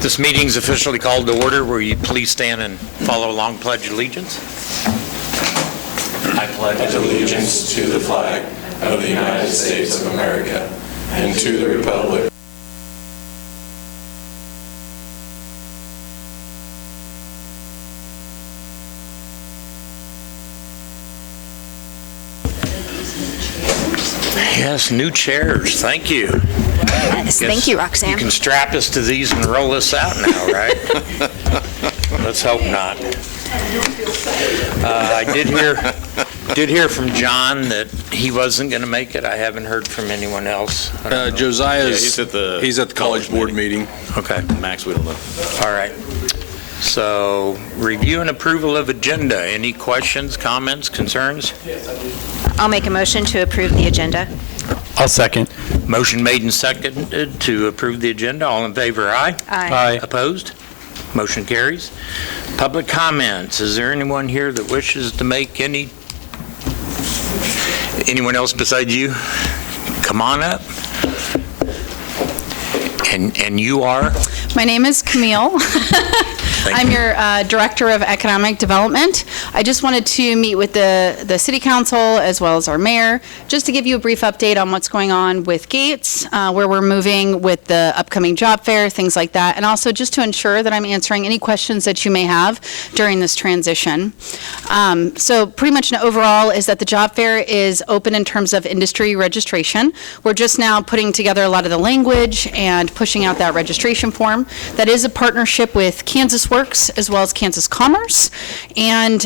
This meeting is officially called to order. Will you please stand and follow along, pledge allegiance? I pledge allegiance to the flag of the United States of America and to the republic. Yes, new chairs. Thank you. Yes, thank you, Roxanne. You can strap us to these and roll us out now, right? Let's hope not. I did hear from John that he wasn't going to make it. I haven't heard from anyone else. Josiah's he's at the college board meeting. Okay. Max, we don't know. All right. So, review and approval of agenda. Any questions, comments, concerns? I'll make a motion to approve the agenda. I'll second. Motion made and seconded to approve the agenda. All in favor, aye? Aye. Opposed? Motion carries. Public comments. Is there anyone here that wishes to make anyone else besides you? Come on up. And you are? My name is Camille. I'm your Director of Economic Development. I just wanted to meet with the City Council as well as our Mayor, just to give you a brief update on what's going on with Gates, where we're moving with the upcoming job fair, things like that, and also just to ensure that I'm answering any questions that you may have during this transition. So pretty much an overall is that the job fair is open in terms of industry registration. We're just now putting together a lot of the language and pushing out that registration form. That is a partnership with Kansas Works as well as Kansas Commerce, and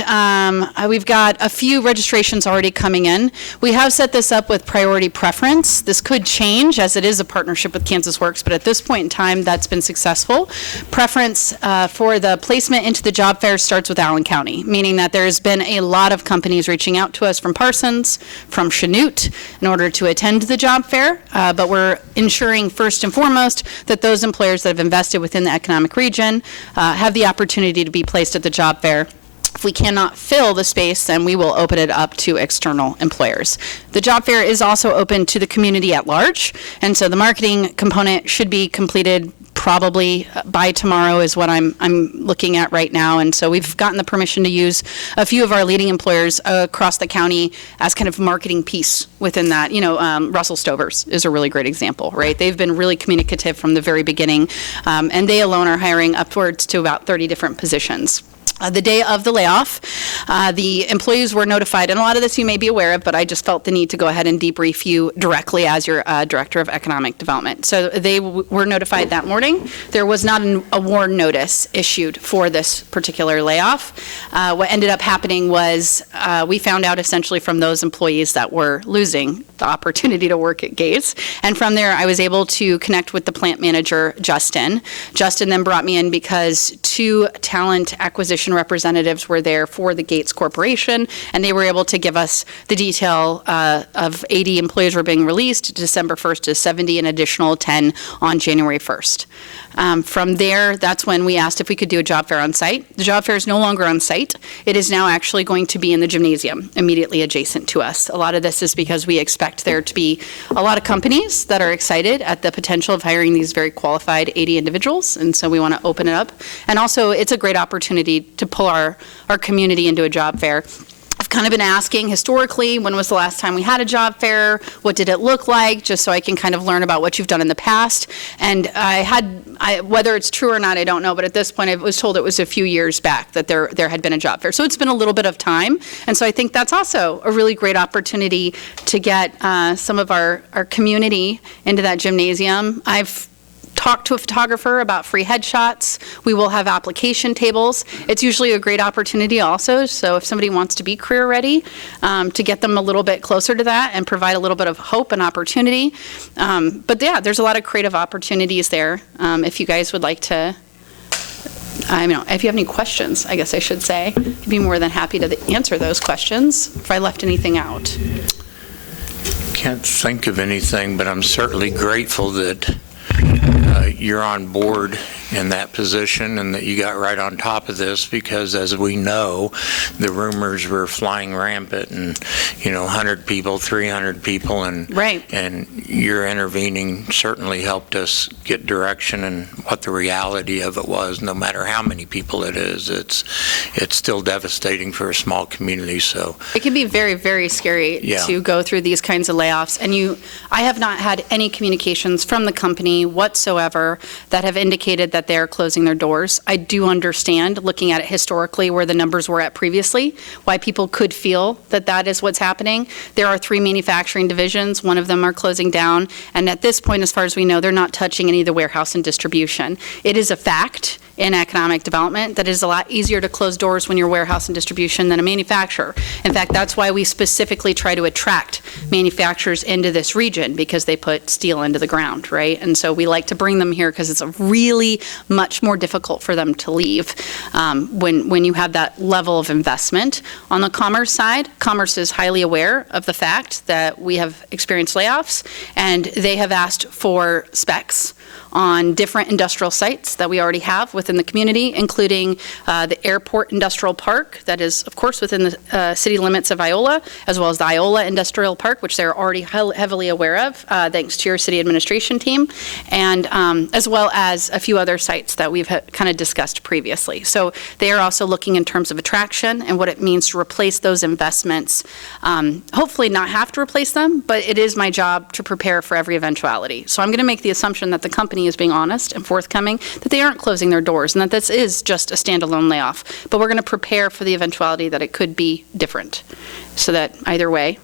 we've got a few registrations already coming in. We have set this up with priority preference. This could change as it is a partnership with Kansas Works, but at this point in time that's been successful. Preference for the placement into the job fair starts with Allen County, meaning that there's been a lot of companies reaching out to us from Parsons, from Chanute, in order to attend the job fair, but we're ensuring first and foremost that those employers that have invested within the economic region have the opportunity to be placed at the job fair. If we cannot fill the space, then we will open it up to external employers. The job fair is also open to the community at large, and so the marketing component should be completed probably by tomorrow is what I'm looking at right now. And so we've gotten the permission to use a few of our leading employers across the county as kind of marketing piece within that. You know, Russell Stovers is a really great example, right? They've been really communicative from the very beginning, and they alone are hiring upwards to about 30 different positions. The day of the layoff, the employees were notified, and a lot of this you may be aware of, but I just felt the need to go ahead and debrief you directly as your Director of Economic Development. So they were notified that morning. There was not a warn notice issued for this particular layoff. What ended up happening was we found out essentially from those employees that were losing the opportunity to work at Gates, and from there I was able to connect with the plant manager, Justin. Justin then brought me in because two talent acquisition representatives were there for the Gates Corporation, and they were able to give us the detail of 80 employees were being released December 1st to 70, an additional 10 on January 1st. From there, that's when we asked if we could do a job fair on site. The job fair is no longer on site. It is now actually going to be in the gymnasium immediately adjacent to us. A lot of this is because we expect there to be a lot of companies that are excited at the potential of hiring these very qualified 80 individuals, and so we want to open it up. And also, it's a great opportunity to pull our community into a job fair. I've kind of been asking historically, when was the last time we had a job fair? What did it look like? Just so I can kind of learn about what you've done in the past. And whether it's true or not, I don't know, but at this point I was told it was a few years back that there had been a job fair. So it's been a little bit of time. And so I think that's also a really great opportunity to get some of our community into that gymnasium. I've talk to a photographer about free headshots. We will have application tables. It's usually a great opportunity also, so if somebody wants to be career ready, to get them a little bit closer to that and provide a little bit of hope and opportunity. But yeah, there's a lot of creative opportunities there. If you guys would like to, I mean, if you have any questions, I guess I should say, I'd be more than happy to answer those questions if I left anything out. Can't think of anything, but I'm certainly grateful that you're on board in that position and that you got right on top of this, because as we know, the rumors were flying rampant and, 100 people, 300 people, and Right. and your intervening certainly helped us get direction and what the reality of it was. No matter how many people it is, it's still devastating for a small community. So It can be very, very scary Yeah. to go through these kinds of layoffs. And I have not had any communications from the company whatsoever that have indicated that they're closing their doors. I do understand, looking at it historically, where the numbers were at previously, why people could feel that that is what's happening. There are 3 manufacturing divisions. One of them are closing down. And at this point, as far as we know, they're not touching any of the warehouse and distribution. It is a fact in economic development that it is a lot easier to close doors when you're warehouse and distribution than a manufacturer. In fact, that's why we specifically try to attract manufacturers into this region, because they put steel into the ground, right? And so we like to bring them here because it's really much more difficult for them to leave when you have that level of investment. On the commerce side, commerce is highly aware of the fact that we have experienced layoffs, and they have asked for specs on different industrial sites that we already have within the community, including the airport industrial park that is, of course, within the city limits of Iola, as well as the Iola Industrial Park, which they're already heavily aware of, thanks to your city administration team, and as well as a few other sites that we've kind of discussed previously. So they are also looking in terms of attraction and what it means to replace those investments. Hopefully not have to replace them, but it is my job to prepare for every eventuality. So I'm going to make the assumption that the company is being honest and forthcoming, that they aren't closing their doors, and that this is just a standalone layoff. But we're going to prepare for the eventuality that it could be different, so that either way,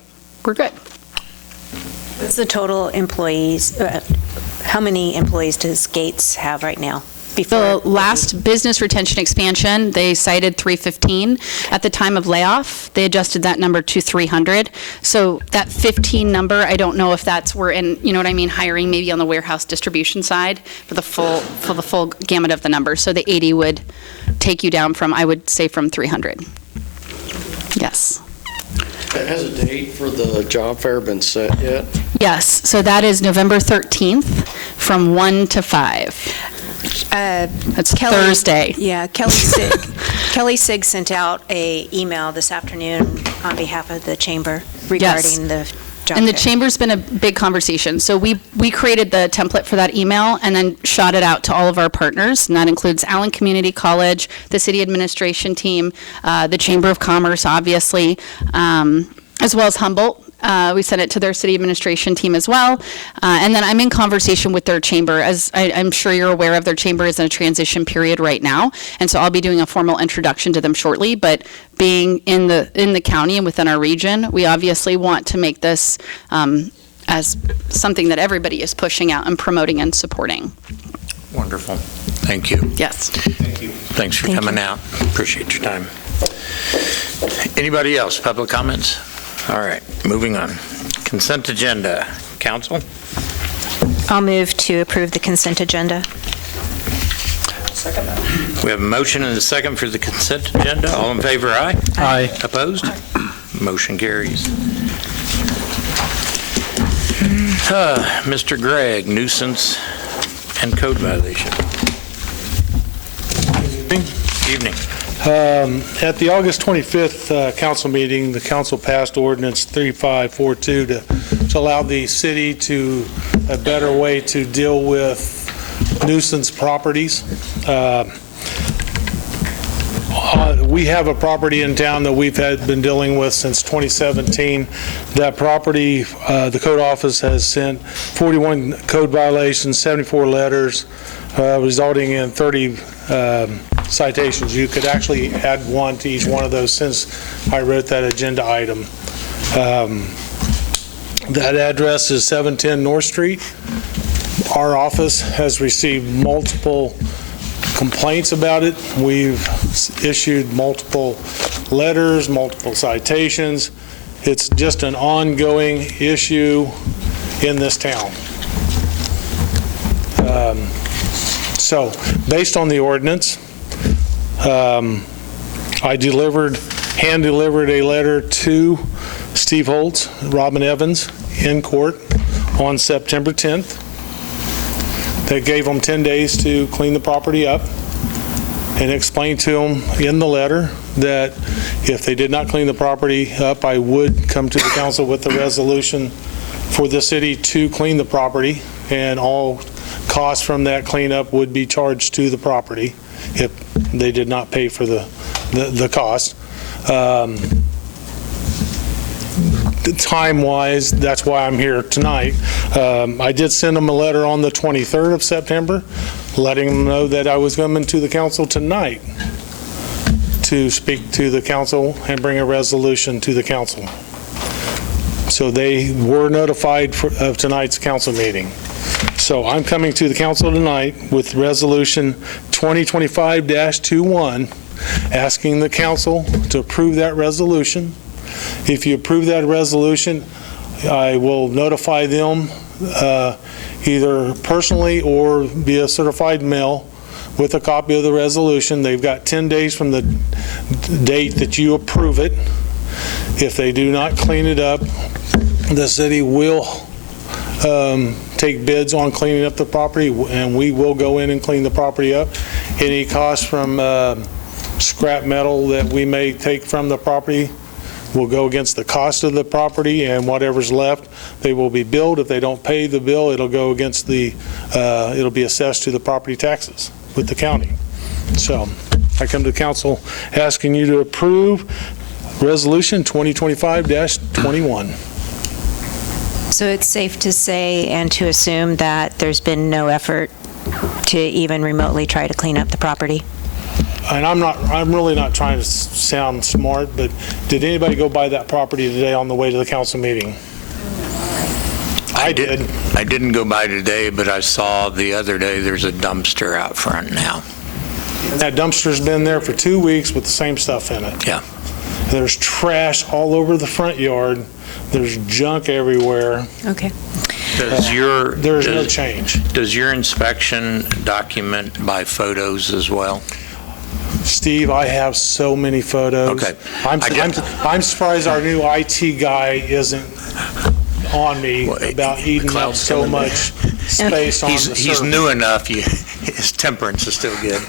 we're good. What's the total employees, how many employees does Gates have right now? The last business retention expansion, they cited 315. At the time of layoff, they adjusted that number to 300. So that 15 number, I don't know if that's, we're in, you know what I mean, hiring maybe on the warehouse distribution side for the full gamut of the numbers. So the 80 would take you down from, I would say, from 300. Yes. Has a date for the job fair been set yet? Yes. So that is November 13th from 1 to 5. That's Thursday. Yeah, Kelly Sig sent out a email this afternoon on behalf of the chamber regarding the job And the fair. chamber's been a big conversation. So we created the template for that email and then shot it out to all of our partners, and that includes Allen Community College, the city administration team, the Chamber of Commerce, obviously, as well as Humboldt. We sent it to their city administration team as well. And then I'm in conversation with their chamber. As I'm sure you're aware of, their chamber is in a transition period right now. And so I'll be doing a formal introduction to them shortly. But being in the county and within our region, we obviously want to make this as something that everybody is pushing out and promoting and supporting. wonderful. Thank you. Yes. Thank you. Thanks for coming out. Appreciate your time. Anybody else? Public comments? All right, moving on. Consent agenda. Council? I'll move to approve the consent agenda. We have a motion and a second for the consent agenda. All in favor, aye? Aye. Opposed? Motion carries. Mr. Gregg, nuisance and code violation. Evening. At the August 25th council meeting, the council passed ordinance 3542 to allow the city to a better way to deal with nuisance properties. We have a property in town that we've been dealing with since 2017. That property, the code office has sent 41 code violations, 74 letters, resulting in 30 citations. You could actually add one to each one of those since I wrote that agenda item. That address is 710 North Street. Our office has received multiple complaints about it. We've issued multiple letters, multiple citations. It's just an ongoing issue in this town. So, based on the ordinance, I hand-delivered a letter to Steve Holtz, Robin Evans, in court on September 10th. that gave them 10 days to clean the property up, and explained to them in the letter that if they did not clean the property up, I would come to the council with a resolution for the city to clean the property, and all costs from that cleanup would be charged to the property if they did not pay for the cost. Time-wise, that's why I'm here tonight. I did send them a letter on the 23rd of September, letting them know that I was coming to the council tonight to speak to the council and bring a resolution to the council. So they were notified of tonight's council meeting. So I'm coming to the council tonight with Resolution 2025-21, asking the council to approve that resolution. If you approve that resolution, I will notify them either personally or via certified mail with a copy of the resolution. They've got 10 days from the date that you approve it. If they do not clean it up, the city will take bids on cleaning up the property, and we will go in and clean the property up. Any costs from scrap metal that we may take from the property will go against the cost of the property, and whatever's left, they will be billed. If they don't pay the bill, it'll go against the, it'll be assessed to the property taxes with the county. So I come to the council asking you to approve Resolution 2025-21. So it's safe to say and to assume that there's been no effort to even remotely try to clean up the property? And I'm really not trying to sound smart, but did anybody go by that property today on the way to the council meeting? I did. I didn't go by today, but I saw the other day there's a dumpster out front now. That dumpster's been there for 2 weeks with the same stuff in it. Yeah. There's trash all over the front yard. There's junk everywhere. Okay. There's no change. Does your inspection document by photos as well? Steve, I have so many photos. Okay. I'm surprised our new IT guy isn't on me about eating up so much space on the server. He's new enough. His temperance is still good.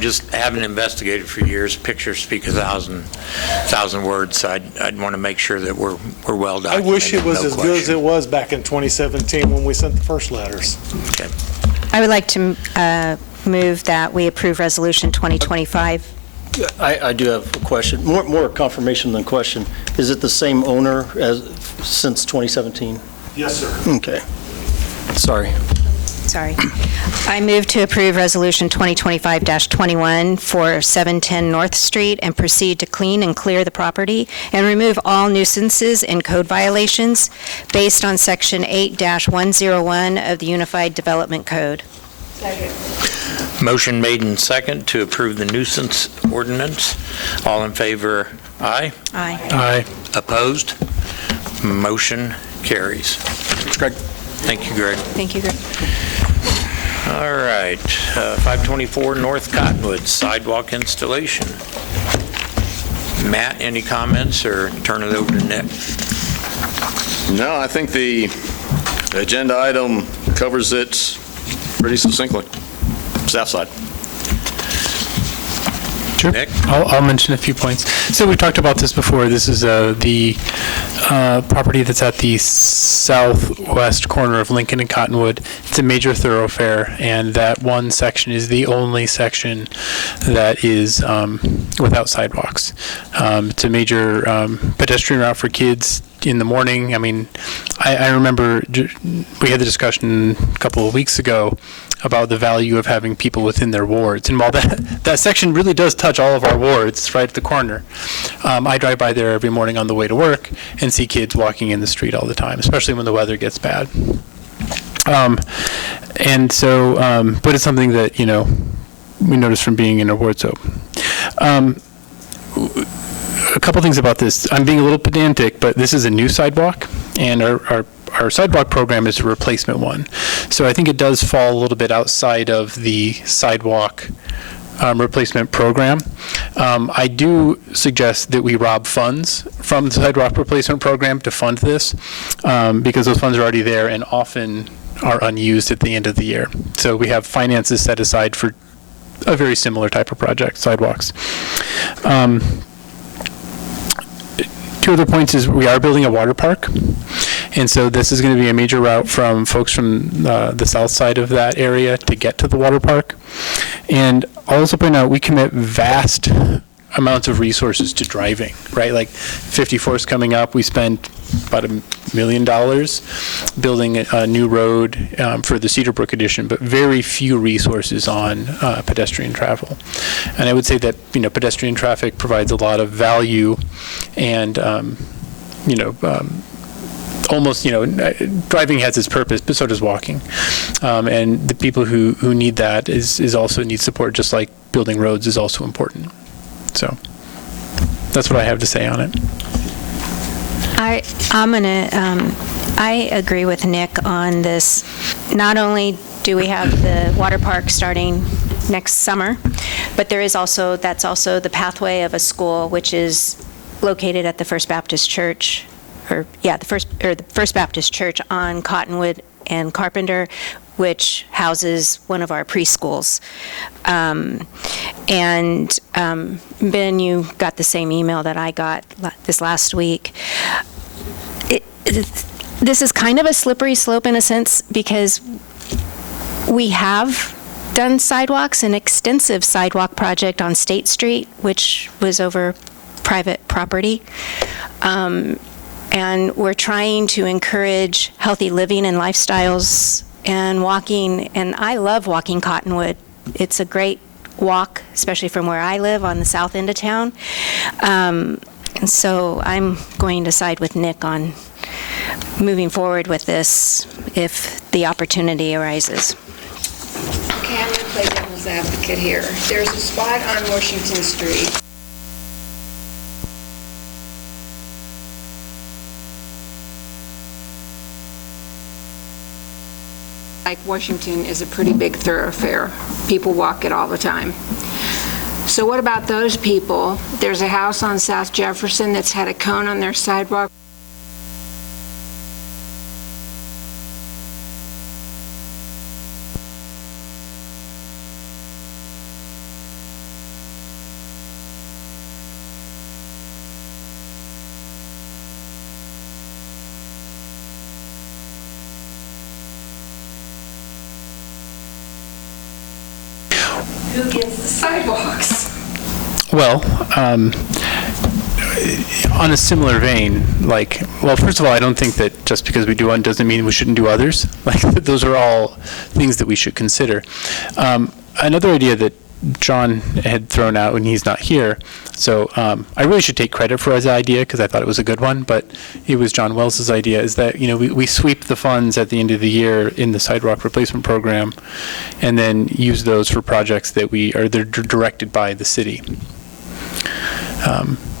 Just having investigated for years, pictures speak 1,000 words. So I'd want to make sure that we're well documented. I wish it was as good as it was back in 2017 when we sent the first letters. Okay. I would like to move that we approve Resolution 2025. I do have a question, more confirmation than question. Is it the same owner as since 2017? Yes, sir. Okay. Sorry. I move to approve Resolution 2025-21 for 710 North Street and proceed to clean and clear the property and remove all nuisances and code violations based on Section 8-101 of the Unified Development Code. Motion made and second to approve the nuisance ordinance. All in favor, aye? Aye. Aye. Opposed? Motion carries. Thanks, Greg. Thank you, Greg. Thank you, Greg. All right, 524 North Cottonwood sidewalk installation. Matt, any comments, or turn it over to Nick? No, I think the agenda item covers it pretty succinctly. Staff side. Sure. Nick? I'll mention a few points. So we talked about this before. This is the property that's at the southwest corner of Lincoln and Cottonwood. It's a major thoroughfare, and that one section is the only section that is without sidewalks. It's a major pedestrian route for kids in the morning. I mean, I remember we had the discussion a couple of weeks ago about the value of having people within their wards. And while that section really does touch all of our wards right at the corner, I drive by there every morning on the way to work and see kids walking in the street all the time, especially when the weather gets bad. And so, but it's something that, we notice from being in our ward. So, a couple things about this. I'm being a little pedantic, but this is a new sidewalk, and our sidewalk program is a replacement one. So I think it does fall a little bit outside of the sidewalk replacement program. I do suggest that we rob funds from the sidewalk replacement program to fund this, because those funds are already there, and often are unused at the end of the year. So we have finances set aside for a very similar type of project, sidewalks. Two other points is we are building a water park. And so this is going to be a major route from folks from the south side of that area to get to the water park. And I'll also point out we commit vast amounts of resources to driving, right? Like 54's coming up, we spent about $1 million building a new road for the Cedar Brook addition, but very few resources on pedestrian travel. And I would say that, pedestrian traffic provides a lot of value and, almost, driving has its purpose, but so does walking. And the people who need that is also need support, just like building roads is also important. So that's what I have to say on it. I agree with Nick on this. Not only do we have the water park starting next summer, but that's also the pathway of a school which is located at the First Baptist Church, the First Baptist Church on Cottonwood and Carpenter, which houses one of our preschools. Ben, you got the same email that I got this last week. This is kind of a slippery slope in a sense because we have done sidewalks, an extensive sidewalk project on State Street, which was over private property. And we're trying to encourage healthy living and lifestyles and walking, and I love walking Cottonwood. It's a great walk, especially from where I live on the south end of town. And so I'm going to side with Nick on moving forward with this if the opportunity arises. Okay, I'm going to play devil's advocate here. There's a spot on Washington Street. Like Washington is a pretty big thoroughfare. People walk it all the time. So what about those people? There's a house on South Jefferson that's had a cone on their sidewalk. Who gets the sidewalks? Well, on a similar vein, first of all, I don't think that just because we do one doesn't mean we shouldn't do others. Those are all things that we should consider. Another idea that John had thrown out when he's not here, so I really should take credit for his idea because I thought it was a good one, but it was John Wells's idea, is that we sweep the funds at the end of the year in the sidewalk replacement program and then use those for projects that they're directed by the city.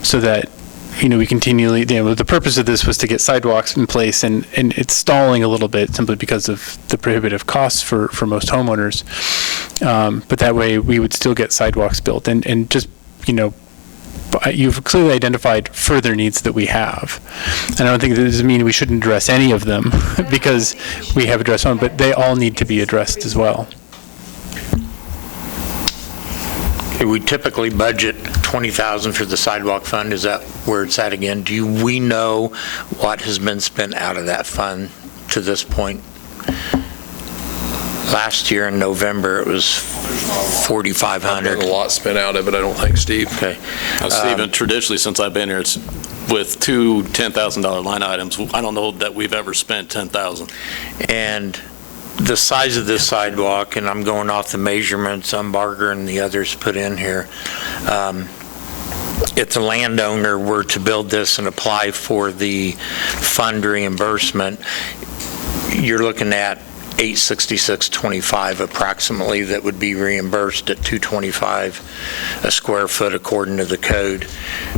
So that we continually, the purpose of this was to get sidewalks in place, and it's stalling a little bit simply because of the prohibitive costs for most homeowners. But that way we would still get sidewalks built, and just, you've clearly identified further needs that we have. And I don't think that doesn't mean we shouldn't address any of them because we have addressed one, but they all need to be addressed as well. We typically budget $20,000 for the sidewalk fund. Is that where it's at again? Do we know what has been spent out of that fund to this point? Last year in November, it was $4,500. A lot spent out of it, I don't think, Steve. Okay. Stephen, traditionally, since I've been here, it's with two $10,000 line items. I don't know that we've ever spent $10,000. And the size of this sidewalk, and I'm going off the measurements Barger and the others put in here, if the landowner were to build this and apply for the fund reimbursement, you're looking at $866.25 approximately that would be reimbursed at $225 a square foot according to the code.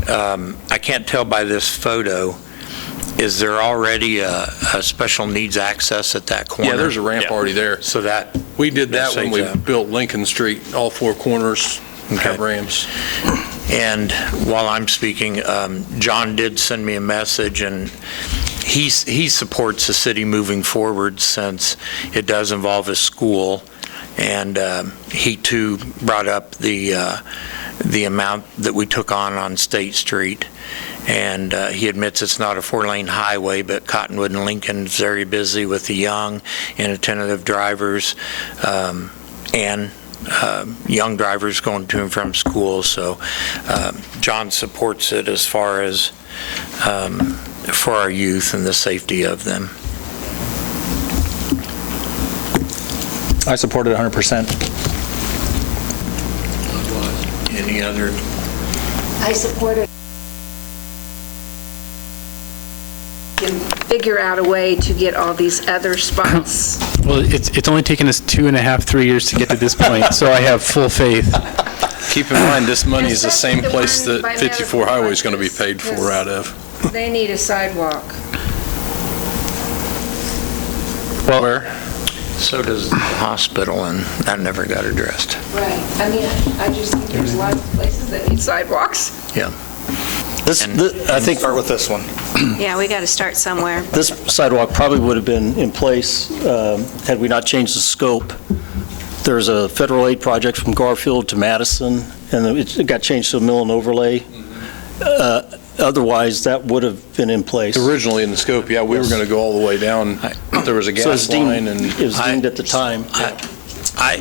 I can't tell by this photo. Is there already a special needs access at that corner? Yeah, there's a ramp already there. So that We did that when we built Lincoln Street, all four corners have ramps. And while I'm speaking, John did send me a message, and he supports the city moving forward since it does involve a school, and he too brought up the amount that we took on State Street. And he admits it's not a 4-lane highway, but Cottonwood and Lincoln is very busy with the young, inattentive drivers, and young drivers going to and from school. So John supports it as far as for our youth and the safety of them. I support it 100%. Any other? I support it. Can figure out a way to get all these other spots. Well, it's only taken us 2.5, 3 years to get to this point, so I have full faith. Keep in mind, this money is the same Especially the place ones that by 54 medical Highway is going to be paid practice, for out of. They need a sidewalk. Well, Where? So does the hospital, and that never got addressed. Right. I mean, I just think there's a lot of places that need sidewalks. Yeah. I think Start with this one. Yeah, we got to start somewhere. this sidewalk probably would have been in place had we not changed the scope. There's a federal aid project from Garfield to Madison, and it got changed to a mill and overlay. Otherwise, that would have been in place. Originally in the scope, yeah, we were going to go all the way down. There was a So it's gas line deemed, and it was deemed at the time,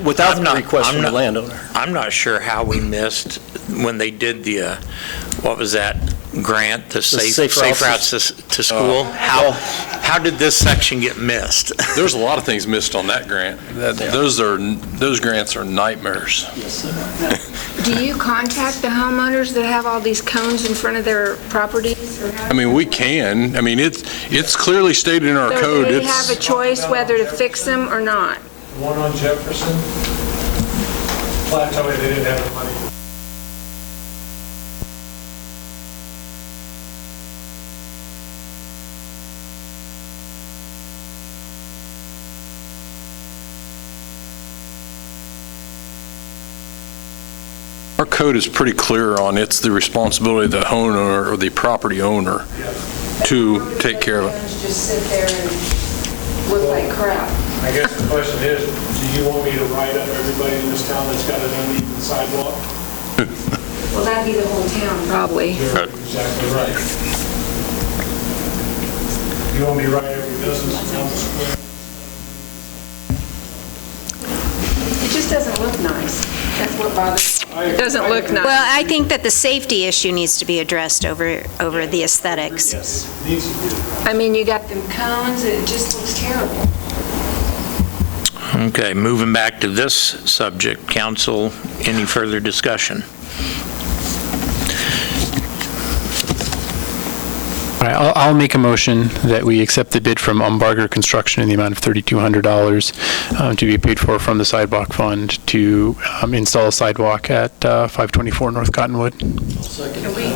without I'm the not- request I'm from the not- landowner. I'm not sure how we missed when they did the, what was that grant, the Safe Routes to School? How did this section get missed? there's a lot of things missed on that grant. Those grants are nightmares. Do you contact the homeowners that have all these cones in front of their properties? Or how- I mean, we can. I mean, it's clearly stated in our So code. they have a choice whether to fix them or not? One on Jefferson, Platt told me they didn't have the money. Our code is pretty clear on it's the responsibility of the homeowner or the property owner to take care of it. Just sit there and look like crap. I guess the question is, do you want me to write up everybody in this town that's got an uneven sidewalk? Well, that'd be the whole town, probably. You're exactly right. You want me to write every business around the square? It just doesn't look nice. That's what bothers me. It doesn't look nice. Well, I think that the safety issue needs to be addressed over the aesthetics. Yes, it needs to be addressed. I mean, you got them cones, it just looks terrible. Okay, moving back to this subject, council, any further discussion? All right, I'll make a motion that we accept the bid from Umbarger Construction in the amount of $3,200 to be paid for from the sidewalk fund to install a sidewalk at 524 North Cottonwood. Can we,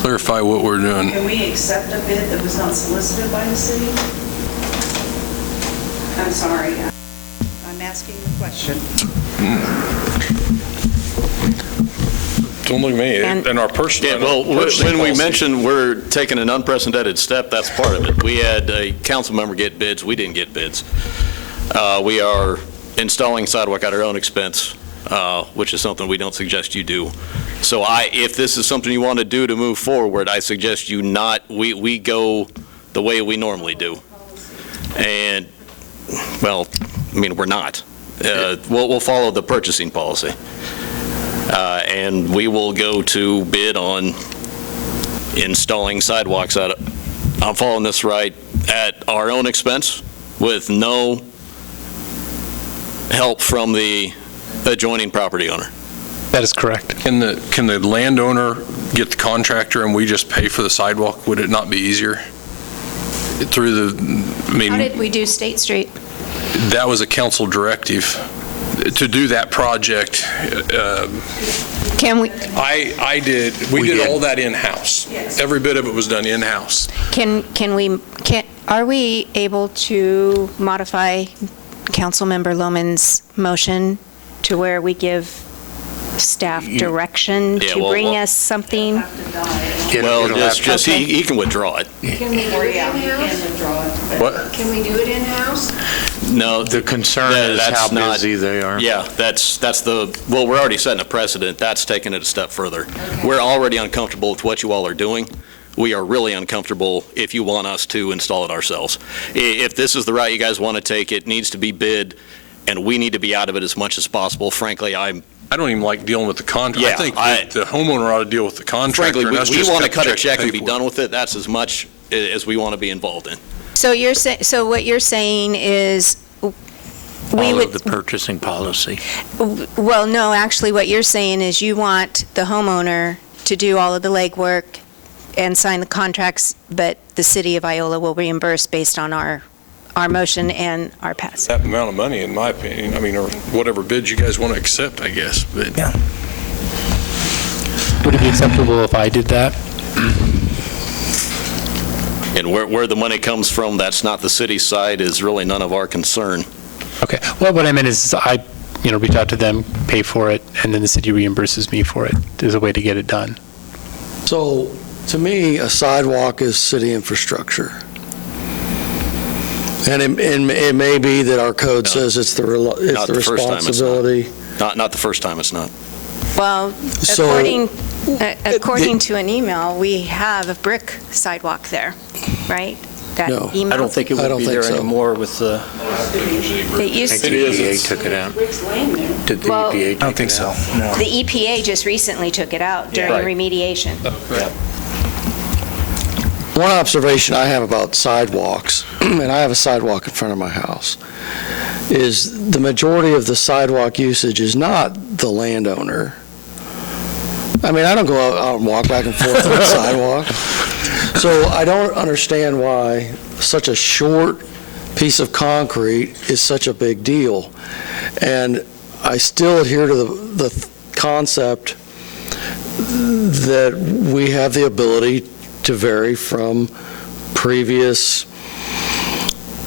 Clarify what we're doing. can we accept a bid that was not solicited by the city? I'm sorry, I'm asking the question. Don't look at me. And- And our person. Yeah, well, purchasing when we policy- mentioned we're taking an unprecedented step, that's part of it. We had a council member get bids, we didn't get bids. We are installing sidewalk at our own expense, which is something we don't suggest you do. So if this is something you want to do to move forward, I suggest you we go the way we normally do. And, well, I mean, we're not. We'll follow the purchasing policy. And we will go to bid on installing sidewalks I'm following this right, at our own expense with no help from the adjoining property owner. That is correct. Can the landowner get the contractor and we just pay for the sidewalk? Would it not be easier? Through I mean. How did we do State Street? That was a council directive to do that project. Can we, I did, we did all that in-house. Every bit of it was done in-house. are we able to modify Councilmember Lohman's motion to where we give staff direction Yeah, to well, bring well- us something? Well, It'll have just to- he can withdraw it. Can we do it in-house? What? Can we do it in-house? No. The concern that- is that's how not- busy they are. Yeah, well, we're already setting a precedent. That's taking it a step further. We're already uncomfortable with what you all are doing. We are really uncomfortable if you want us to install it ourselves. If this is the route you guys want to take, it needs to be bid, and we need to be out of it as much as possible. Frankly, I don't even like dealing with the contract. Yeah, I think that the homeowner ought to deal with the contractor. frankly, and us we just want to cut cut the a check to and pay be for it. done with it. That's as much as we want to be involved in. So so what you're saying is we Follow would, the purchasing policy. well, no, actually, what you're saying is you want the homeowner to do all of the legwork and sign the contracts, but the city of Iola will reimburse based on our motion and our pass. That amount of money, in my opinion, I mean, or whatever bids you guys want to accept, I guess, but. Yeah. Would it be acceptable if I did that? And where the money comes from, that's not the city's side, is really none of our concern. Okay. Well, what I meant is I, reach out to them, pay for it, and then the city reimburses me for it. There's a way to get it done. So, to me, a sidewalk is city infrastructure. And it may be that our code No. says it's the Not the first time it's not. responsibility. Not the first time, it's not. Well, So- according to an email, we have a brick sidewalk there, right? That No. email? I don't think it I would don't be think there so. anymore with the, It used The to be. EPA took it out. Rick's Lane there. Did the Well- EPA take it out? I don't think so, no. The EPA just recently took it out during Right. remediation. One observation I have about sidewalks, and I have a sidewalk in front of my house, is the majority of the sidewalk usage is not the landowner. I mean, I don't go out and walk back and forth on the sidewalk. So I don't understand why such a short piece of concrete is such a big deal. And I still adhere to the concept that we have the ability to vary from previous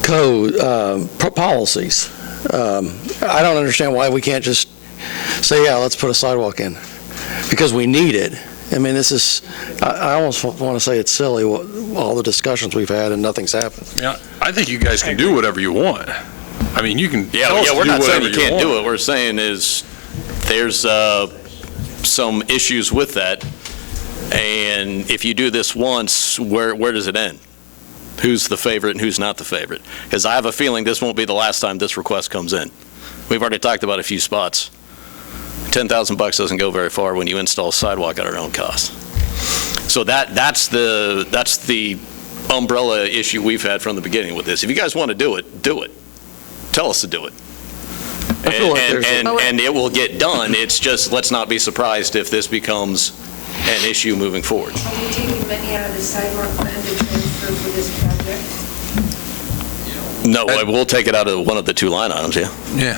code policies. I don't understand why we can't just say, yeah, let's put a sidewalk in, because we need it. I mean, this is, I almost want to say it's silly, all the discussions we've had and nothing's happened. Yeah, I think you guys can do whatever you want. I mean, you can Yeah, tell us to we're do not saying whatever you can't want. do it. We're saying is there's some issues with that. And if you do this once, where does it end? Who's the favorite and who's not the favorite? Because I have a feeling this won't be the last time this request comes in. We've already talked about a few spots. $10,000 doesn't go very far when you install a sidewalk at our own cost. So that's the umbrella issue we've had from the beginning with this. If you guys want to do it, do it. Tell us to do it. I feel like there's And it will get done. It's just, let's not be surprised if this becomes an issue moving forward. Are we taking money out of the sidewalk fund to transfer for this project? No, we'll take it out of one of the two line items, yeah. Yeah.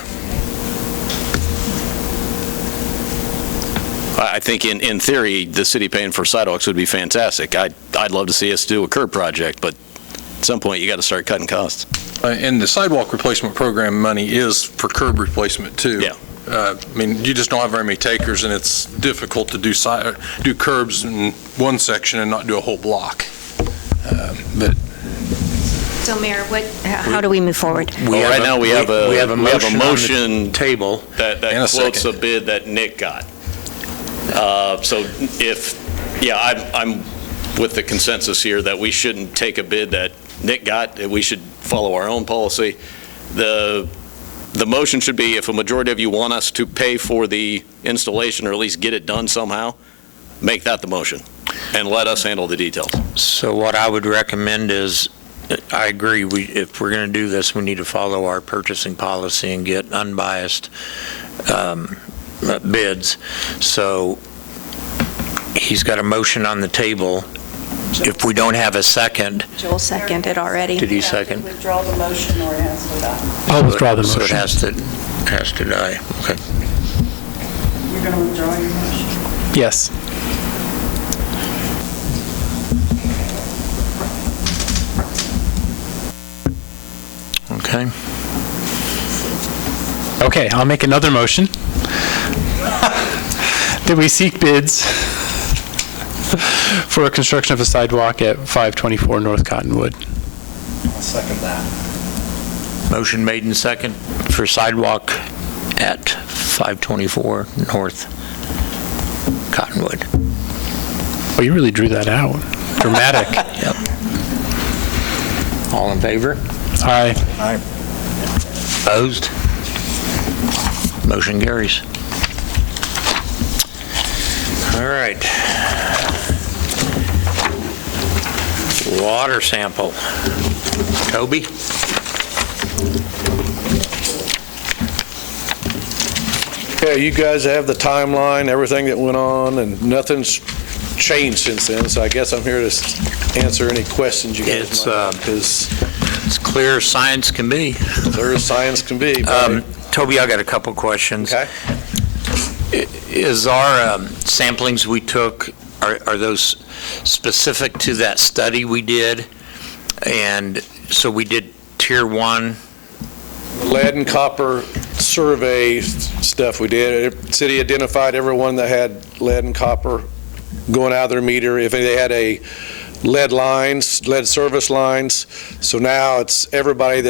I think in theory, the city paying for sidewalks would be fantastic. I'd love to see us do a curb project, but at some point, you got to start cutting costs. And the sidewalk replacement program money is for curb replacement, too. Yeah. I mean, you just don't have very many takers, and it's difficult to do curbs in one section and not do a whole block. But So Mayor, how do we move forward? Right now, we have a motion motion on the table. that And a quotes a second. bid that Nick got. So I'm with the consensus here that we shouldn't take a bid that Nick got, that we should follow our own policy. The motion should be, if a majority of you want us to pay for the installation or at least get it done somehow, make that the motion, and let us handle the details. So what I would recommend is, I agree, if we're going to do this, we need to follow our purchasing policy and get unbiased bids. So he's got a motion on the table. If we don't have a second, Joel seconded already. did he second? Withdraw the motion or it has to die. I'll withdraw the So it motion. has to die. Okay. You're going to withdraw your motion? Yes. Okay. Okay, I'll make another motion. that we seek bids for a construction of a sidewalk at 524 North Cottonwood. I'll second that. Motion made and second for sidewalk at 524 North Cottonwood. Oh, you really drew that out. Dramatic. Yep. All in favor? Aye. Aye. Opposed? Motion carries. All right. Water sample. Toby? Yeah, you guys have the timeline, everything that went on, and nothing's changed since then, so I guess I'm here to answer any questions you guys might have, because It's clear as science can be. clear as science can be. Toby, I got a couple questions. Okay. Is our samplings we took, are those specific to that study we did? And so we did tier 1? Lead and copper survey stuff we did. City identified everyone that had lead and copper going out of their meter. If they had a lead lines, lead service lines. So now it's everybody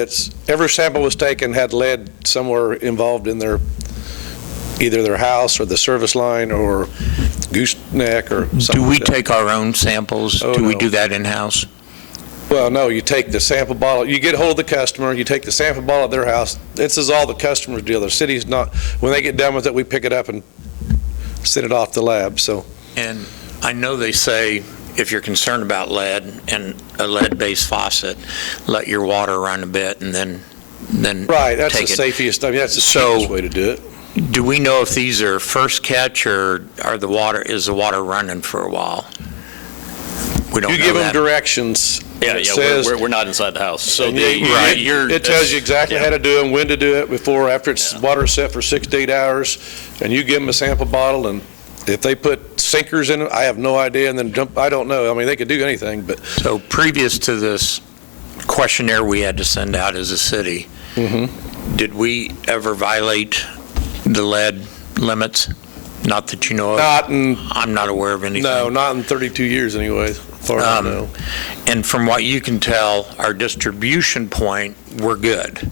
every sample was taken had lead somewhere involved in either their house or the service line or gooseneck or something. Do we like that. take our own samples? Oh, Do we no. do that in-house? Well, no, you take the sample bottle, you get hold of the customer, you take the sample bottle at their house. This is all the customers deal. The city's not, when they get done with it, we pick it up and send it off to the lab, so. And I know they say if you're concerned about lead and a lead-based faucet, let your water run a bit and then Right, that's the take it. safest, I mean, that's the So- cheapest way to do it. Do we know if these are first catch or is the water running for a while? We don't You know give them that. directions. Yeah, It yeah, says- we're not inside the house. So and the, Right. It tells you exactly yeah. how to do them, when to do it, before, after it's Yeah. water set for 6 to 8 hours, and you give them a sample bottle, and if they put sinkers in it, I have no idea, and then I don't know. I mean, they could do anything, but So previous to this questionnaire we had to send out as a city, did we ever violate the lead limits? Not that you know of? not in, I'm not aware of anything. no, not in 32 years anyway, as far as I know. And from what you can tell, our distribution point, we're good.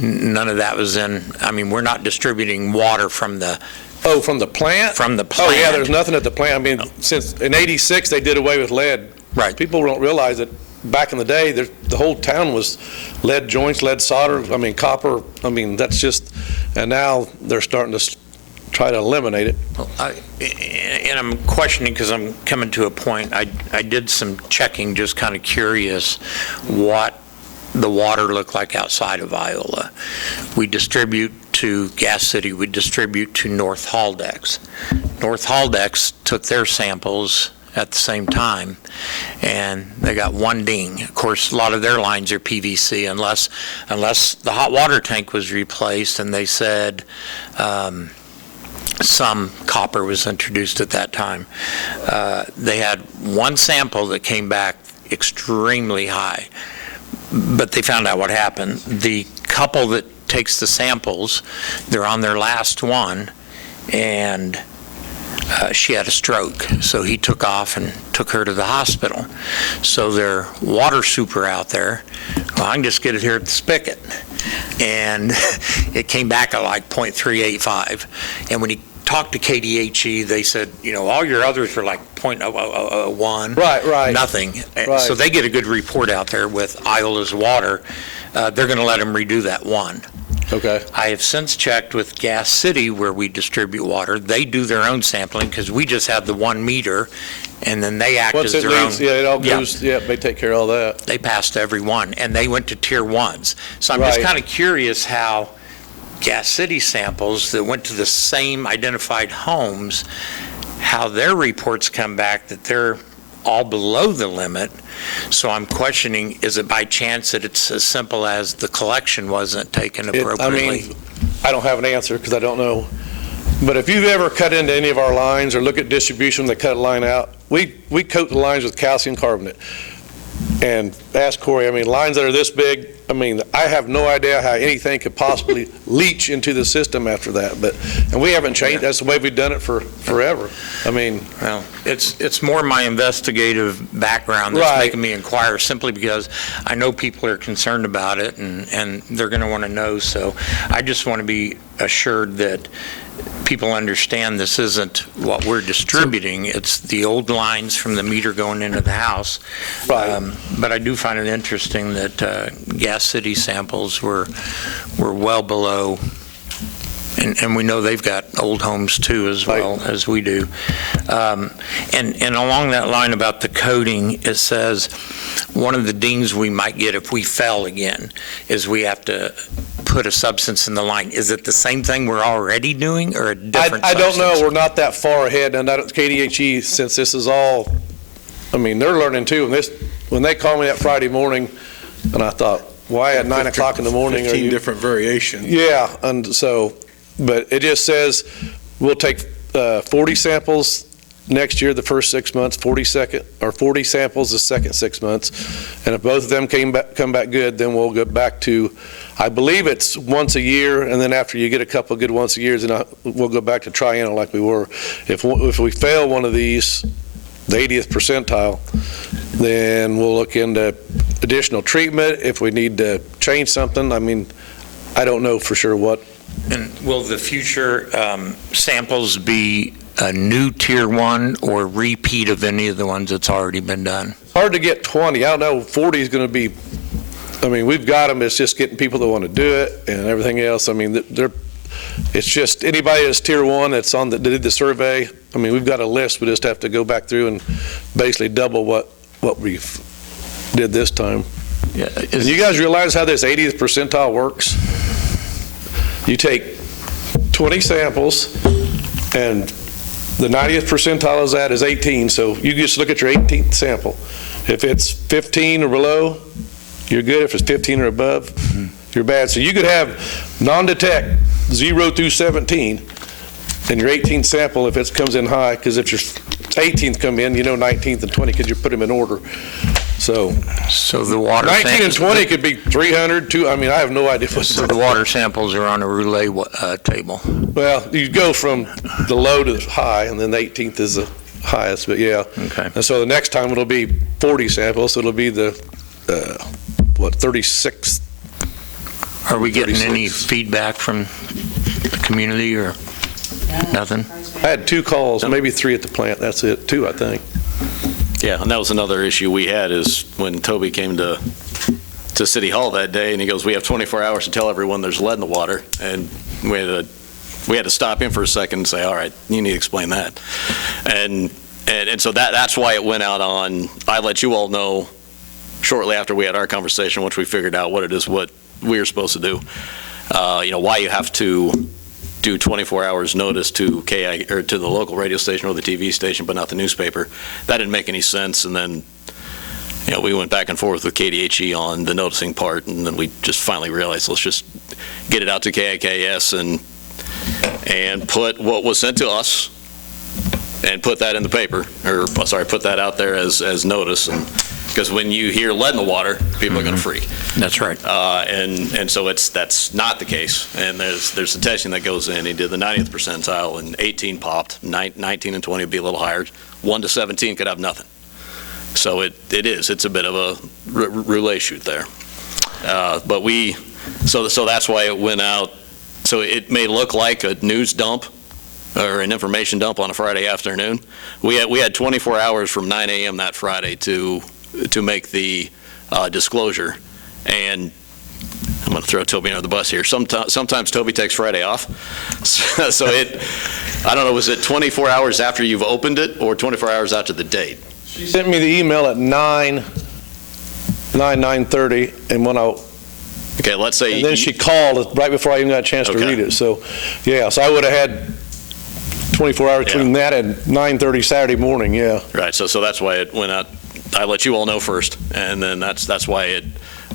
None of that was in, I mean, we're not distributing water from the Oh, from the plant? plant. Oh, yeah, there's nothing at the plant. I mean, since, in 86, they did away with lead. Right. People don't realize that back in the day, the whole town was lead joints, lead solder, I mean, copper, I mean, that's just, and now they're starting to try to eliminate it. And I'm questioning because I'm coming to a point, I did some checking, just kind of curious what the water looked like outside of Iola. We distribute to Gas City, we distribute to North Haldex. North Haldex took their samples at the same time, and they got one ding. Of course, a lot of their lines are PVC unless the hot water tank was replaced, and they said some copper was introduced at that time. They had one sample that came back extremely high, but they found out what happened. The couple that takes the samples, they're on their last one, and she had a stroke, so he took off and took her to the hospital. So their water super out there, well, I can just get it here at the spigot. And it came back at like .385. And when he talked to KDHE, they said, all your others were like .001. Right. Nothing. Right. So they get a good report out there with Iola's water. They're going to let them redo that one. Okay. I have since checked with Gas City where we distribute water. They do their own sampling because we just have the 1 meter, and then they act Once as it their leaves, own. yeah, it all goes, yeah, they take care of all that. They passed every one, and they went to tier 1s. So I'm just Right. kind of curious how Gas City samples that went to the same identified homes, how their reports come back that they're all below the limit. So I'm questioning, is it by chance that it's as simple as the collection wasn't taken appropriately? I don't have an answer because I don't know. But if you've ever cut into any of our lines or look at distribution, they cut a line out, we coat the lines with calcium carbonate. and ask Corey, I mean, lines that are this big, I mean, I have no idea how anything could possibly leach into the system after that, and we haven't changed, that's the way we've done it for forever. I mean. Well, it's more my investigative background that's Right. making me inquire, simply because I know people are concerned about it, and they're going to want to know, so I just want to be assured that people understand this isn't what we're distributing, it's the old lines from the meter going into the house. Right. But I do find it interesting that Gas City samples were well below, and we know they've got old homes too, as well as we do. And along that line about the coding, it says one of the dings we might get if we fell again is we have to put a substance in the line. Is it the same thing we're already doing, or a different I don't know, substance? we're not that far ahead, and KDHE, since this is all, I mean, they're learning too, and when they called me that Friday morning, and I thought, why at 9 o'clock in the morning are 15 you? different variations. Yeah, and so, but it just says, we'll take 40 samples next year, the first 6 months, 40 samples the second 6 months, and if both of them come back good, then we'll go back to, I believe it's once a year, and then after you get a couple of good once a years, then we'll go back to triennial like we were. If we fail one of these, the 80th percentile, then we'll look into additional treatment if we need to change something. I mean, I don't know for sure what. And will the future samples be a new Tier 1 or repeat of any of the ones that's already been done? It's hard to get 20. I don't know, 40 is going to be, I mean, we've got them, it's just getting people that want to do it and everything else. I mean, it's just anybody that's Tier 1 that did the survey, I mean, we've got a list, we just have to go back through and basically double what we did this time. Yeah, and you guys realize how this 80th percentile works? You take 20 samples, and the 90th percentile is 18, so you just look at your 18th sample. If it's 15 or below, you're good. If it's 15 or above, you're bad. So you could have non-detect 0 through 17, and your 18th sample, if it comes in high, because if your 18th come in, you know 19th and 20 because you put them in order. So the water 19 and 20 could be 300, I mean, I have no idea. So the water samples are on a roulette table? Well, you go from the low to the high, and then the 18th is the highest, but yeah. Okay. And so the next time it'll be 40 samples, so it'll be the, 36th. Are we getting any feedback from the community or nothing? I had 2 calls, maybe 3 at the plant, that's it, 2, I think. Yeah, and that was another issue we had is when Toby came to City Hall that day, and he goes, we have 24 hours to tell everyone there's lead in the water, and we had to stop him for a second and say, all right, you need to explain that. And so that's why it went out on, I let you all know shortly after we had our conversation, once we figured out what it is what we were supposed to do, why you have to do 24 hours notice to to the local radio station or the TV station, but not the newspaper. That didn't make any sense. And then, we went back and forth with KDHE on the noticing part, and then we just finally realized, let's just get it out to KIKS and put what was sent to us and put that in the paper, put that out there as notice. And because when you hear lead in the water, people are going to freak. That's right. And so that's not the case. And there's the testing that goes in. He did the 90th percentile, and 18 popped. 19 and 20 would be a little higher. 1 to 17 could have nothing. So it's a bit of a roulette shoot there. But so that's why it went out. So it may look like a news dump or an information dump on a Friday afternoon. We had 24 hours from 9 a.m. that Friday to make the disclosure. And I'm going to throw Toby under the bus here. Sometimes Toby takes Friday off. So I don't know, was it 24 hours after you've opened it or 24 hours after the date? She sent me the email at 9:30, and when okay, let's say. And then she called right before I even got a chance to read it. So, yeah, so I would have had 24 hours between that and 9:30 Saturday morning, yeah. Right, so that's why it went out. I let you all know first, and then that's why it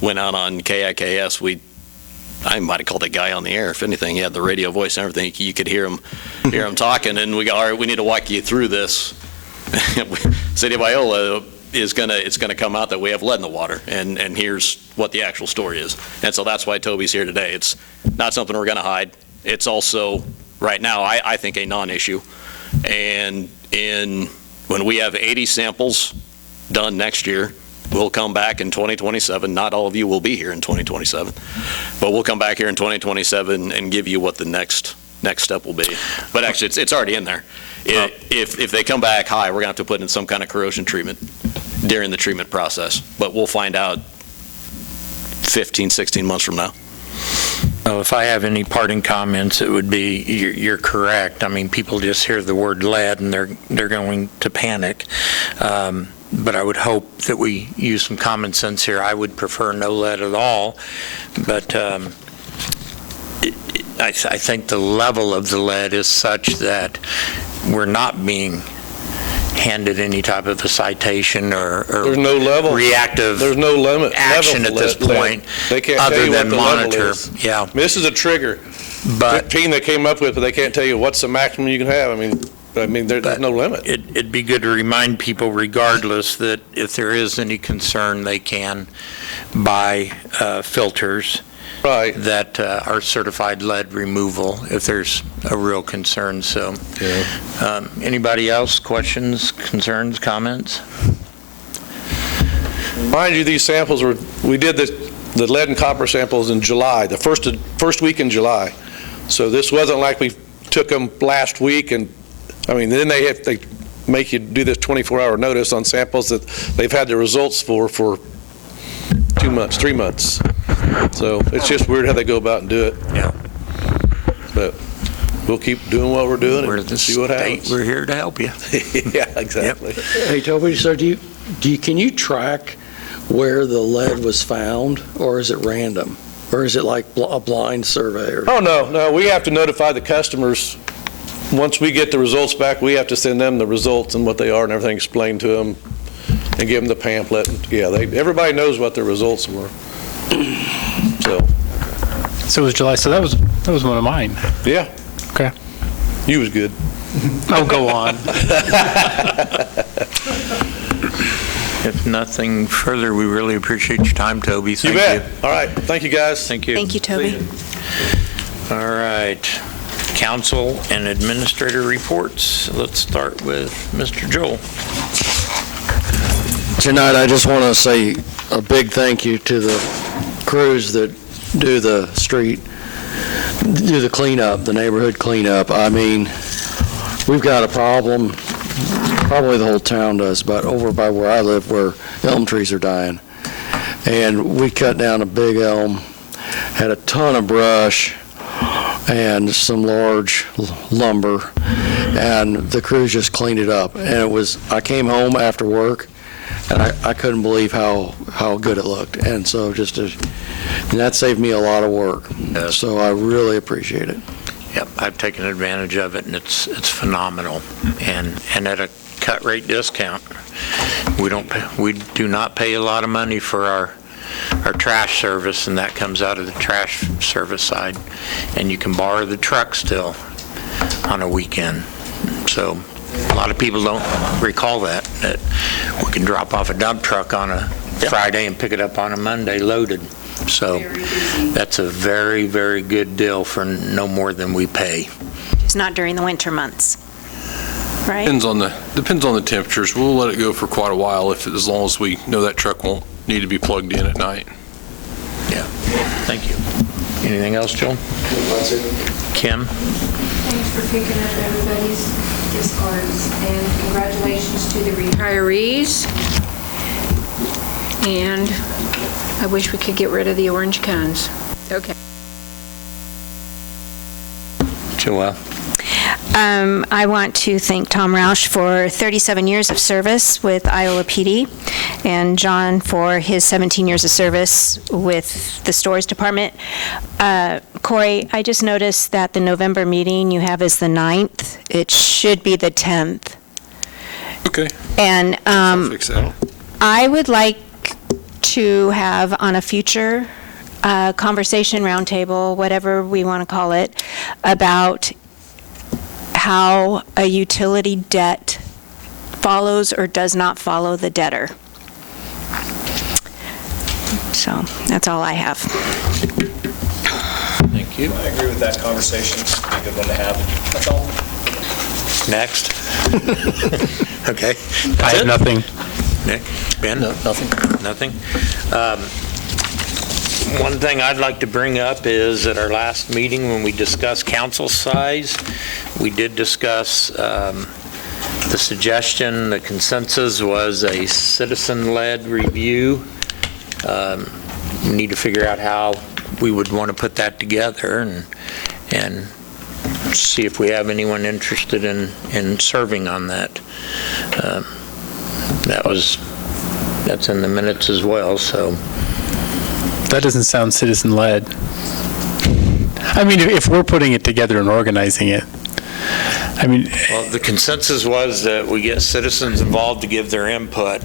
went out on KIKS. I might have called that guy on the air. If anything, he had the radio voice and everything. You could hear him talking, and we go, all right, we need to walk you through this. City of Iola, it's gonna come out that we have lead in the water, and here's what the actual story is. And so that's why Toby's here today. It's not something we're gonna hide. It's also, right now, I think, a non-issue. And when we have 80 samples done next year, we'll come back in 2027. Not all of you will be here in 2027, but we'll come back here in 2027 and give you what the next step will be. But actually, it's already in there. If they come back high, we're going to have to put in some kind of corrosion treatment during the treatment process. But we'll find out 15, 16 months from now. Well, if I have any parting comments, it would be, you're correct. I mean, people just hear the word lead and they're going to panic. But I would hope that we use some common sense here. I would prefer no lead at all, but I think the level of the lead is such that we're not being handed any type of a citation or There's no level. Reactive There's no limit action level at this lead. point, They can't tell other you than what the level monitor. is. Yeah, I mean, this is a trigger. but 15 they came up with, but they can't tell you what's the maximum you can have. I mean, there's no limit. it'd be good to remind people, regardless, that if there is any concern, they can buy filters Right. that are certified lead removal if there's a real concern. So, anybody else? Questions, concerns, comments? Mind you, these samples we did the lead and copper samples in July, the first week in July. So this wasn't like we took them last week, and I mean, then they make you do this 24-hour notice on samples that they've had the results for 2 months, 3 months. So it's just weird how they go about and do it. Yeah. But we'll keep doing what we're doing We're and the see what state. happens. We're here to help you. Yeah, exactly. Hey, Toby, so can you track where the lead was found, or is it random? Or is it like a blind survey? Oh, no, we have to notify the customers. Once we get the results back, we have to send them the results and what they are and everything, explain to them, and give them the pamphlet. Yeah, everybody knows what their results were. So it was July, so that was one of mine. Yeah. Okay. You was good. Oh, go on. If nothing further, we really appreciate your time, Toby. Thank You bet. All right. Thank you, guys. Thank you. Thank you, Toby. All right. Council and administrator reports. Let's start with Mr. Joel. Tonight, I just want to say a big thank you to the crews that do the cleanup, the neighborhood cleanup. I mean, we've got a problem, probably the whole town does, but over by where I live, where elm trees are dying. And we cut down a big elm, had a ton of brush and some large lumber, and the crews just cleaned it up. And I came home after work, and I couldn't believe how good it looked. And so and that saved me a lot of work. Yes. So I really appreciate it. Yep, I've taken advantage of it, and it's phenomenal, and at a cut rate discount. We do not pay a lot of money for our trash service, and that comes out of the trash service side, and you can borrow the truck still on a weekend. So a lot of people don't recall that we can drop off a dump truck on a Friday and pick it up on a Monday loaded. So that's a very, very good deal for no more than we pay. It's not during the winter months, right? Depends on the temperatures. We'll let it go for quite a while as long as we know that truck won't need to be plugged in at night. Yeah, thank you. Anything else, Joel? Kim? Thanks for picking up everybody's discards, and congratulations to the retirees. And I wish we could get rid of the orange cones. Okay. Joelle? I want to thank Tom Roush for 37 years of service with Iola PD, and John for his 17 years of service with the stores department. Corey, I just noticed that the November meeting you have is the 9th. It should be the 10th. Okay. And I'll fix that. I would like to have on a future conversation roundtable, whatever we want to call it, about how a utility debt follows or does not follow the debtor. So that's all I have. Thank you. I agree with that conversation. It's a good one to have. That's all. Next. Okay. I have nothing. Nick? Ben? No, nothing. Nothing? One thing I'd like to bring up is at our last meeting, when we discussed council size, we did discuss the suggestion, the consensus was a citizen-led review. We need to figure out how we would want to put that together and see if we have anyone interested in serving on that. That's in the minutes as well, so. That doesn't sound citizen-led. I mean, if we're putting it together and organizing it, I mean. Well, the consensus was that we get citizens involved to give their input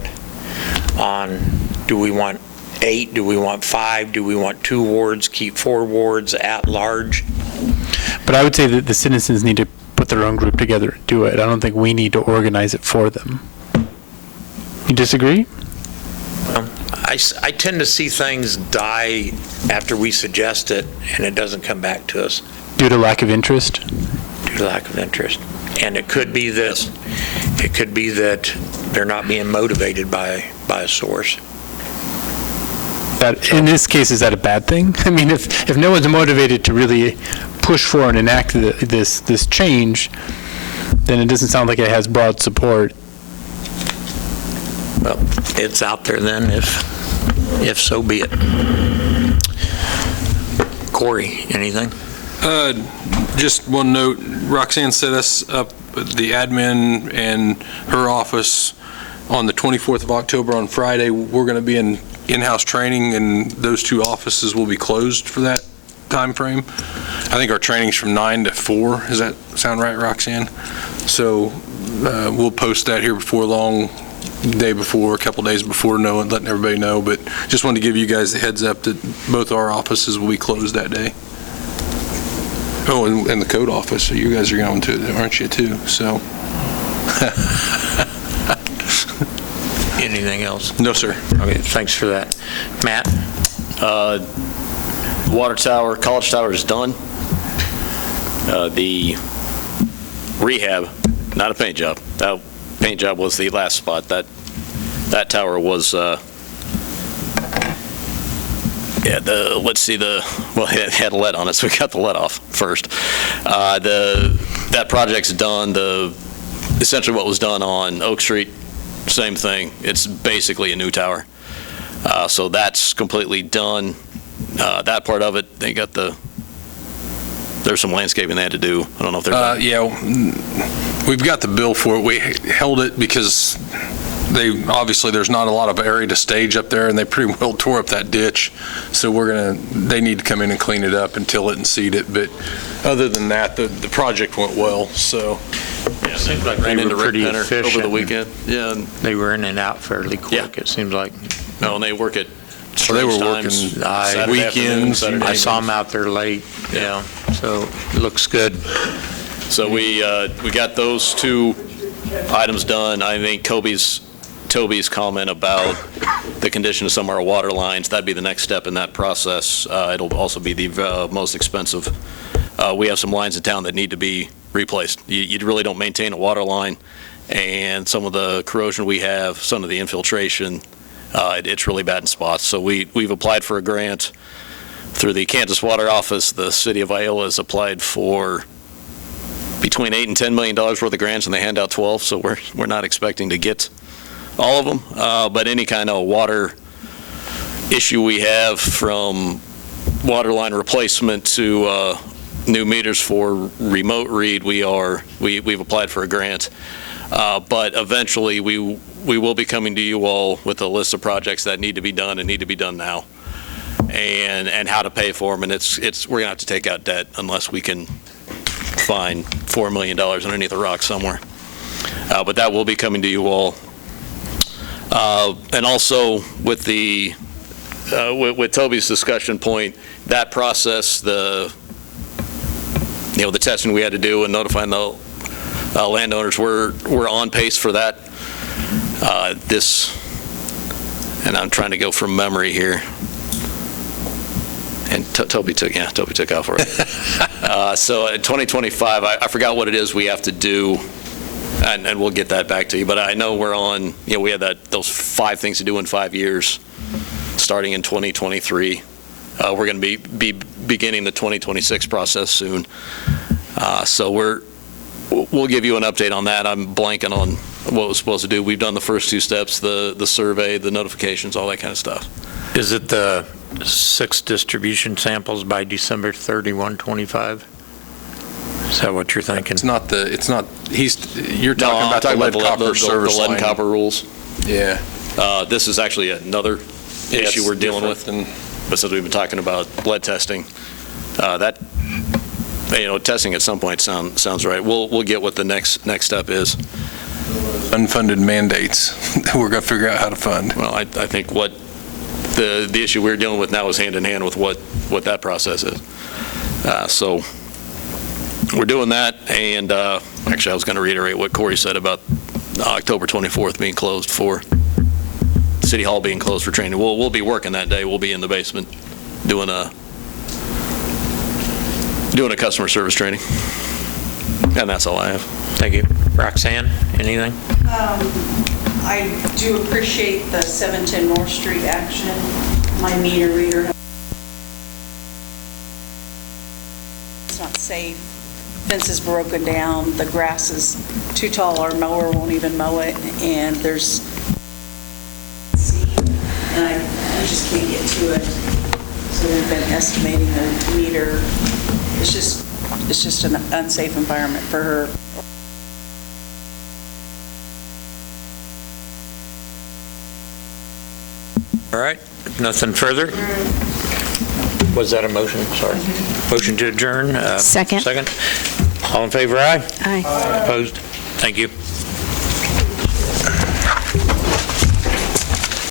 on, do we want 8, do we want 5, do we want 2 wards, keep 4 wards at large? But I would say that the citizens need to put their own group together and do it. I don't think we need to organize it for them. You disagree? I tend to see things die after we suggest it, and it doesn't come back to us. Due to lack of interest? Due to lack of interest. And it could be this. It could be that they're not being motivated by a source. That, in this case, is that a bad thing? I mean, if no one's motivated to really push for and enact this change, then it doesn't sound like it has broad support. Well, it's out there then, if so be it. Corey, anything? Just one note, Roxanne set us up, the admin and her office, on the 24th of October on Friday. We're going to be in-house training, and those 2 offices will be closed for that time frame. I think our training's from 9 to 4. Does that sound right, Roxanne? So we'll post that here before long, day before, a couple days before, letting everybody know. But just wanted to give you guys the heads up that both our offices will be closed that day. Oh, and the code office, so you guys are going to it, aren't you, too? So. Anything else? No, sir. Okay, thanks for that. Matt? Water tower, college tower is done. The rehab, not a paint job. That paint job was the last spot. That tower was, it had lead on it, so we got the lead off first. That project's done. Essentially what was done on Oak Street, same thing. It's basically a new tower. So that's completely done. That part of it, they got there's some landscaping they had to do. I don't know if there's. Yeah, we've got the bill for it. We held it because there's not a lot of area to stage up there, and they pretty well tore up that ditch. So they need to come in and clean it up and till it and seed it. But other than that, the project went well. So. Yeah, it seems like ran they into were pretty Rick Penner efficient. over the weekend. Yeah. They were in and out fairly quick, it seems like. No, and they work at So they were strange working times, Saturday afternoon, weekends. Saturday I saw them evenings. out there late, yeah, so it looks good. So we got those 2 items done. I think Toby's comment about the condition of some of our water lines, that'd be the next step in that process. It'll also be the most expensive. We have some lines in town that need to be replaced. You really don't maintain a water line, and some of the corrosion we have, some of the infiltration, it's really bad in spots. So we've applied for a grant through the Kansas Water Office. The city of Iola has applied for between $8 and $10 million worth of grants, and they hand out 12. So we're not expecting to get all of them, but any kind of water issue we have, from water line replacement to new meters for remote read, we've applied for a grant. But eventually we will be coming to you all with a list of projects that need to be done and need to be done now, and how to pay for them. And we're gonna have to take out debt unless we can find $4 million underneath a rock somewhere. But that will be coming to you all. And also with with Toby's discussion point, that process, the testing we had to do and notifying the landowners, we're on pace for that. And I'm trying to go from memory here. Toby took off already. So in 2025, I forgot what it is we have to do, and we'll get that back to you. But I know we're on, we had those 5 things to do in 5 years, starting in 2023. We're going to be beginning the 2026 process soon. So we'll give you an update on that. I'm blanking on what we're supposed to do. We've done the first 2 steps, the survey, the notifications, all that kind of stuff. Is it the 6 distribution samples by December 31, 25? Is that what you're thinking? You're talking about the lead copper service the lead line. and copper rules. Yeah. This is actually another issue we're dealing with. But since we've been talking about lead testing, testing at some point sounds right. We'll get what the next step is. Unfunded mandates that we're going to figure out how to fund. Well, I think what the issue we're dealing with now is hand in hand with what that process is. So we're doing that, and actually I was going to reiterate what Corey said about October 24th being closed for City Hall being closed for training. We'll be working that day. We'll be in the basement doing a customer service training, and that's all I have. Thank you. Roxanne, anything? I do appreciate the 710 North Street action. My meter reader, it's not safe. Fence is broken down. The grass is too tall. Our mower won't even mow it, and we just can't get to it. So we've been estimating the meter. It's just an unsafe environment for her. All right, nothing further? Was that a motion? Sorry. Motion to adjourn? Second. Second. All in favor, aye? Aye. Opposed? Thank you.